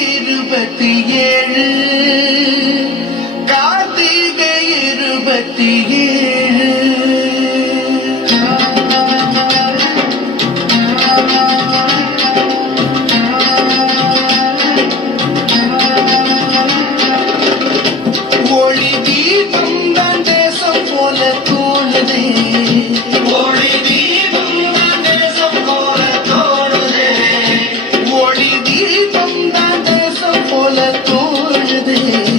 இருபத்தி ஏழு. கார்த்திகை இருபத்தி ஏழு Thank you.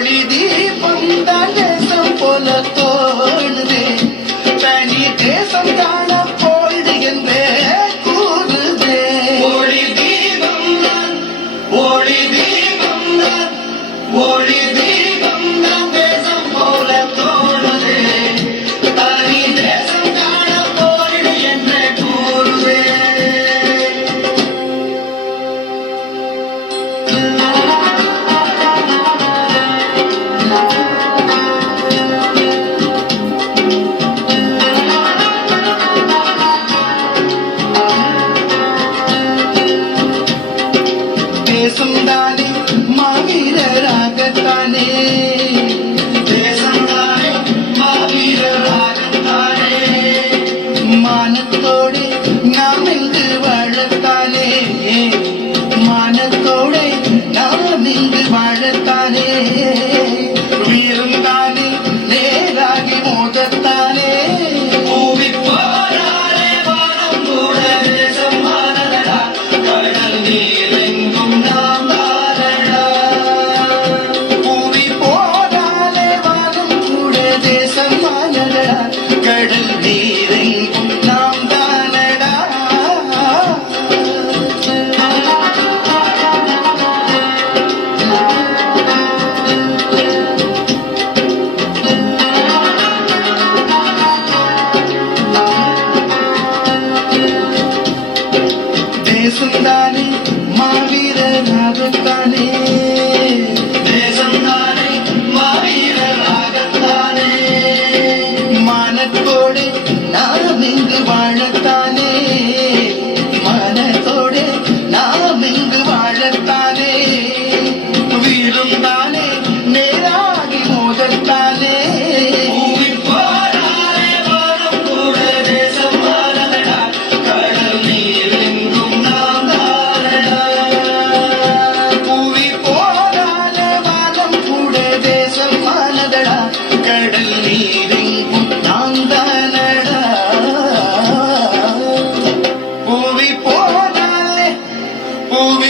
ഒളി ദീപം തലസം പൊലത്തോണ് লাগে টানে தேசம் வாழடா கடல் நீரை நாம் தானடா. தேசம் தானே மாவீர வாழத்தான் movie.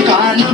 Kanu